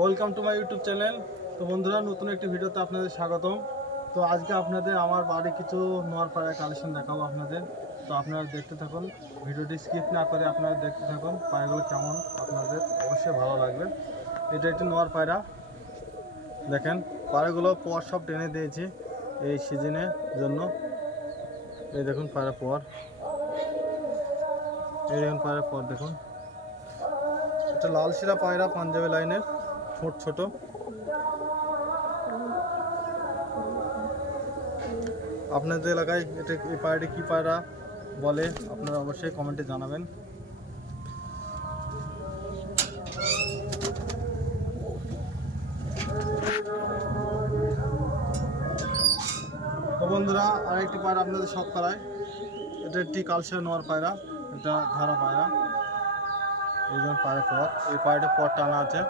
Welcome to my YouTube channel. তো বন্ধুরা, নতুন একটি ভিডিওতে আপনাদের স্বাগতম। তো আজকে আপনাদের আমার বাড়ি কিছু নোয়ার পায়রা কালেকশন দেখাবো আপনাদের। তো আপনারা দেখতে থাকুন, ভিডিওটি স্কিপ না করে আপনারা দেখতে থাকুন। পায়রাগুলো কেমন আপনাদের অবশ্যই ভালো লাগবে। এটা একটি নোয়ার পায়রা। দেখেন, পায়রাগুলো পর সব টেনে দিয়েছি এই সিজনের জন্য। এই দেখুন পায়রা পর, এই দেখুন পায়রা পর দেখুন। এটা লাল শিরা পায়রা, পাঞ্জাবি লাইনের, ঠোঁট ছোট। আপনাদের এলাকায় এই পায়রাটি কী পায়রা বলে আপনারা অবশ্যই কমেন্টে জানাবেন। তো বন্ধুরা, আরেকটি পায়রা আপনাদের সব করায়। এটা একটি কালচার নোয়ার পায়রা, এটা ধরা পায়রা। এই জন্য পায়রা পর, এই পায়রাটা পর টানা আছে।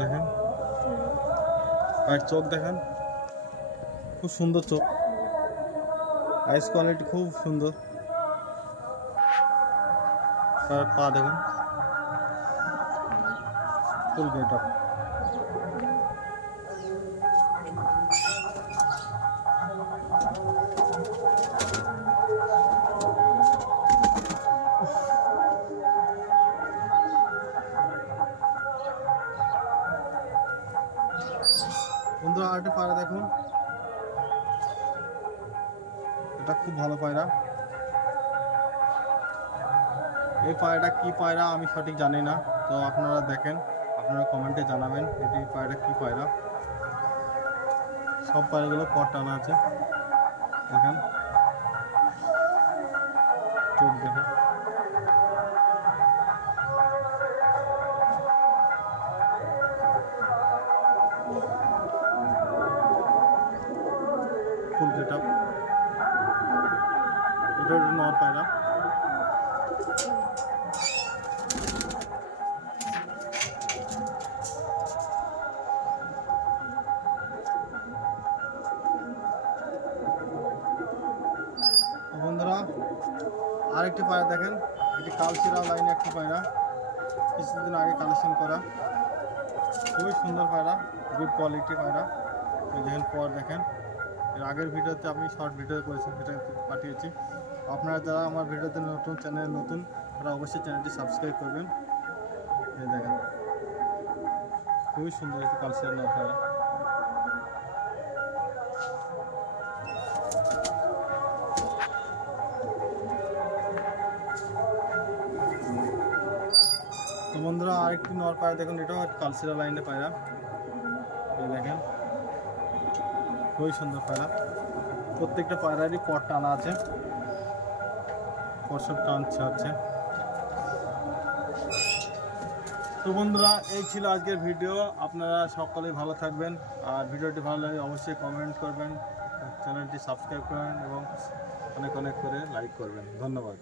দেখেন পায়ের চোখ দেখেন, খুব সুন্দর চোখ, আইস কোয়ালিটি খুব সুন্দর। পায়ের পা দেখুন, ফুল গেট আপ। বন্ধুরা, আরেকটি পায়রা দেখুন, এটা খুব ভালো পায়রা। এই পায়রাটা কি পায়রা আমি সঠিক জানি না, তো আপনারা দেখেন, আপনারা কমেন্টে জানাবেন এটি পায়রা কি পায়রা। সব পায়রাগুলো পর টানা আছে, দেখেন চোখ দেখে। ফুল গেট আপ। এটা নর পায়রা। বন্ধুরা, আরেকটি পায়রা দেখেন, এটি কালচিরা লাইনে একটি পায়রা, কিছুদিন আগে কালেকশন করা। খুবই সুন্দর পায়রা, গুড কোয়ালিটি পায়রা। এই দেখেন পর দেখেন। এর আগের ভিডিওতে আমি শর্ট ভিডিও করেছি, সেটা পাঠিয়েছি। আপনারা যারা আমার ভিডিওতে নতুন, চ্যানেল নতুন, তারা অবশ্যই চ্যানেলটি সাবস্ক্রাইব করবেন। এই দেখেন, খুবই সুন্দর একটি কালচিরা নর পায়রা। তো বন্ধুরা, আরেকটি নর পায়রা দেখুন, এটাও কালচিরা লাইনে পায়রা। এই দেখেন, খুবই সুন্দর পায়রা। প্রত্যেকটা পায়রারই পর টানা আছে, পর সব টানছে হচ্ছে। তো বন্ধুরা, এই ছিল আজকের ভিডিও। আপনারা সকলেই ভালো থাকবেন, আর ভিডিওটি ভালো লাগে অবশ্যই কমেন্ট করবেন, চ্যানেলটি সাবস্ক্রাইব করবেন এবং অনেক অনেক করে লাইক করবেন। ধন্যবাদ।